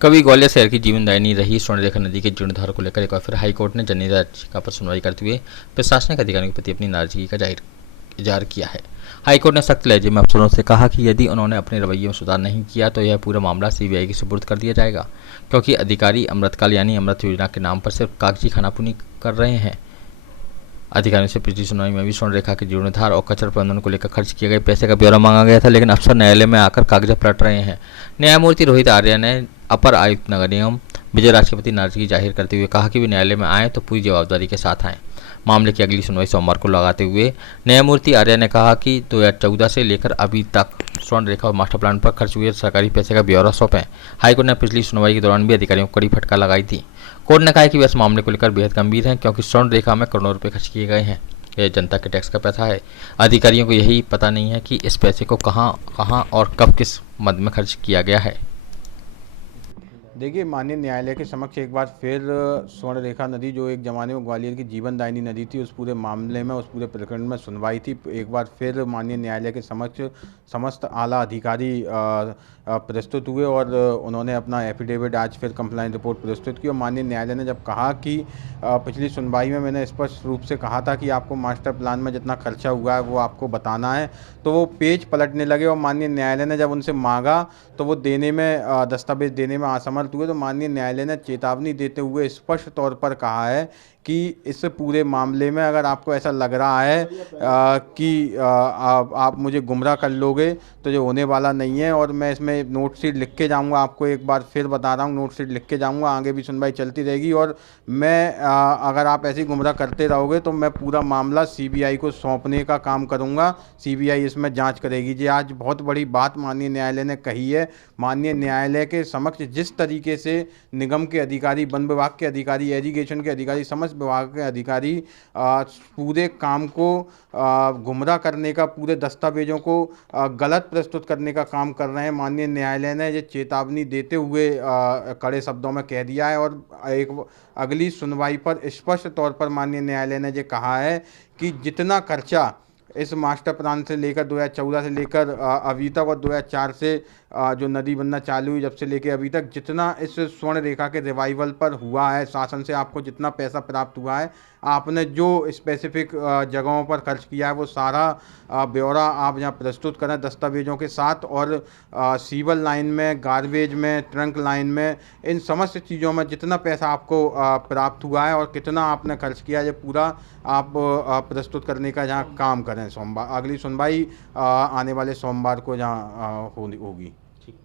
कभी ग्वालियर शहर की जीवनदायिनी रही स्वर्णरेखा नदी के जीर्णोद्धार को लेकर एक बार फिर हाईकोर्ट ने जनहित याचिका पर सुनवाई करते हुए प्रशासनिक अधिकारियों के प्रति अपनी नाराजगी का इजहार किया है। हाईकोर्ट ने सख्त लहजे में अफसरों से कहा कि यदि उन्होंने अपने रवैये में सुधार नहीं किया तो यह पूरा मामला सीबीआई के सुपुर्द कर दिया जाएगा, क्योंकि अधिकारी अमृतकाल यानी अमृत योजना के नाम पर सिर्फ कागजी खानापुनी कर रहे हैं। अधिकारियों से पिछली सुनवाई में भी स्वर्णरेखा के जीर्णोद्धार और कचरा प्रबंधन को लेकर खर्च किए गए पैसे का ब्यौरा मांगा गया था, लेकिन अफसर न्यायालय में आकर कागजात पलट रहे हैं। न्यायमूर्ति रोहित आर्य ने अपर आयुक्त नगर निगम विजय राज के प्रति नाराजगी जाहिर करते हुए कहा कि वे न्यायालय में आए तो पूरी जवाबदारी के साथ आएँ। मामले की अगली सुनवाई सोमवार को लगाते हुए न्यायमूर्ति आर्य ने कहा कि 2014 से लेकर अभी तक स्वर्णरेखा और मास्टर प्लान पर खर्च हुए सरकारी पैसे का ब्यौरा सौंपें। हाईकोर्ट ने पिछली सुनवाई के दौरान भी अधिकारियों को कड़ी फटकार लगाई थी। कोर्ट ने कहा कि वे इस मामले को लेकर बेहद गंभीर हैं, क्योंकि स्वर्णरेखा में करोड़ों रुपये खर्च किए गए हैं। यह जनता के टैक्स का पैसा है। अधिकारियों को यही पता नहीं है कि इस पैसे को कहां और कब किस मद में खर्च किया गया है। देखिए, माननीय न्यायालय के समक्ष एक बार फिर स्वर्णरेखा नदी, जो एक ज़माने में ग्वालियर की जीवनदायिनी नदी थी, उस पूरे मामले में, उस पूरे प्रकरण में सुनवाई थी। एक बार फिर माननीय न्यायालय के समक्ष समस्त आला अधिकारी प्रस्तुत हुए और उन्होंने अपना एफिडेविट, आज फिर कंप्लाइंट रिपोर्ट प्रस्तुत की। और माननीय न्यायालय ने जब कहा कि पिछली सुनवाई में मैंने स्पष्ट रूप से कहा था कि आपको मास्टर प्लान में जितना खर्चा हुआ है वो आपको बताना है, तो वो पेज पलटने लगे। और माननीय न्यायालय ने जब उनसे मांगा तो वो देने में, दस्तावेज देने में असमर्थ हुए। तो माननीय न्यायालय ने चेतावनी देते हुए स्पष्ट तौर पर कहा है कि इस पूरे मामले में अगर आपको ऐसा लग रहा है कि आप मुझे गुमराह कर लोगे, तो जो होने वाला नहीं है। और मैं इसमें नोट शीट लिख के जाऊंगा, आपको एक बार फिर बता रहा हूँ, नोट शीट लिख के जाऊंगा। आगे भी सुनवाई चलती रहेगी और मैं अगर आप ऐसी गुमराह करते रहोगे तो मैं पूरा मामला सीबीआई को सौंपने का काम करूंगा। सीबीआई इसमें जांच करेगी। जी, आज बहुत बड़ी बात माननीय न्यायालय ने कही है। माननीय न्यायालय के समक्ष जिस तरीके से निगम के अधिकारी, वन विभाग के अधिकारी, एजुकेशन के अधिकारी, समस्त विभाग के अधिकारी पूरे काम को गुमराह करने का, पूरे दस्तावेजों को गलत प्रस्तुत करने का काम कर रहे हैं। माननीय न्यायालय ने ये चेतावनी देते हुए कड़े शब्दों में कह दिया है। और एक अगली सुनवाई पर स्पष्ट तौर पर माननीय न्यायालय ने ये कहा है कि जितना खर्चा इस मास्टर प्लान से लेकर 2014 से लेकर अभी तक, और 2004 से जो नदी बनना चालू हुई जब से लेकर अभी तक, जितना इस स्वर्ण रेखा के रिवाइवल पर हुआ है, शासन से आपको जितना पैसा प्राप्त हुआ है, आपने जो स्पेसिफिक जगहों पर खर्च किया है, वो सारा ब्यौरा आप यहाँ प्रस्तुत करें दस्तावेजों के साथ। और सीवर लाइन में, गार्बेज में, ट्रंक लाइन में, इन समस्त चीज़ों में जितना पैसा आपको प्राप्त हुआ है और कितना आपने खर्च किया है, ये पूरा आप प्रस्तुत करने का जहाँ काम करें। सोमवार अगली सुनवाई आने वाले सोमवार को जहाँ होगी।